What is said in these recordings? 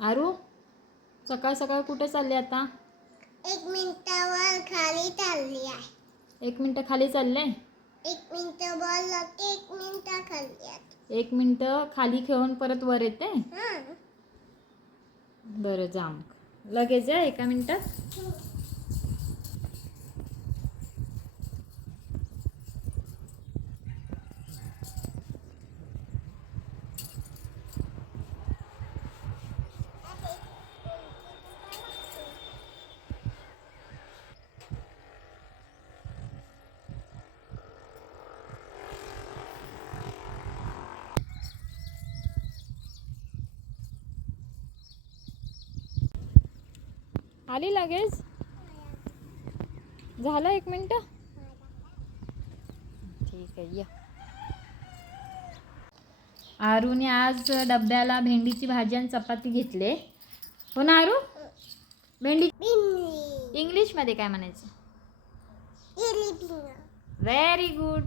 आरू सकाळ सकाळ कुठे चालली आता? एक मिनिटावर खाली चालली आहे. एक मिनटं खाली चालले? एक मिनिट जाते एक मिनिट खाली आहे एक मिनटं खाली खेळून परत वर येते? हां. बरं जा लगेच या एका मिनटात. आली लगेच? झालं एक मिनटं? ठीक आहे या. आरूने आज डब्याला भेंडीची भाजी आणि चपाती घेतले. हो ना आरू? भेंडी इंग्लिशमध्ये काय म्हणायचं? व्हेरी गुड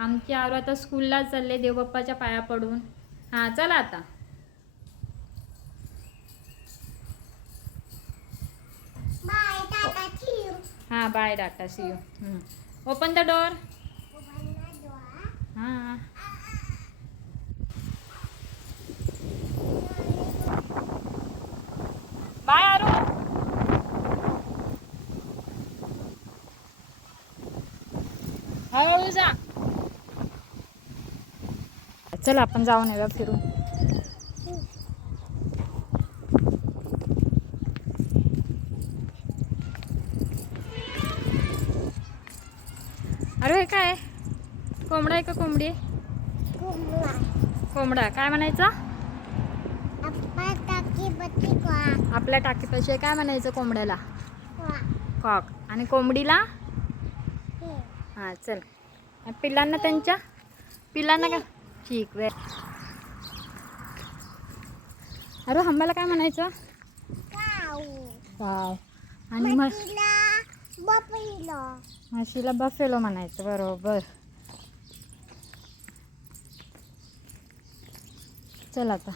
आमची आरू आता स्कूलला चालले देवबाप्पाच्या पाया पडून. हां चला आता. हां bye data see you open the door हां बाय आरू हळूहळू जा चल आपण जाऊन येऊया फिरून अरे हे काय? कोंबडा आहे का कोंबडी? कोंबडा. काय म्हणायचा? आपल्या टाकीपाशी काय म्हणायचं कोंबड्याला? कॉक. आणि कोंबडीला? हां. चल. पिल्लांना त्यांच्या? पिल्लांना का? ठीक वे अरे हंबाला काय म्हणायचं? वाव आणि मग? बपईला म्हशीला बफेलो म्हणायचं बरोबर. चल आता.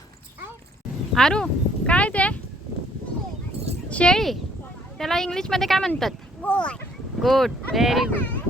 आरू काय ते? शेळी. त्याला इंग्लिशमध्ये काय म्हणतात? गुड. Very good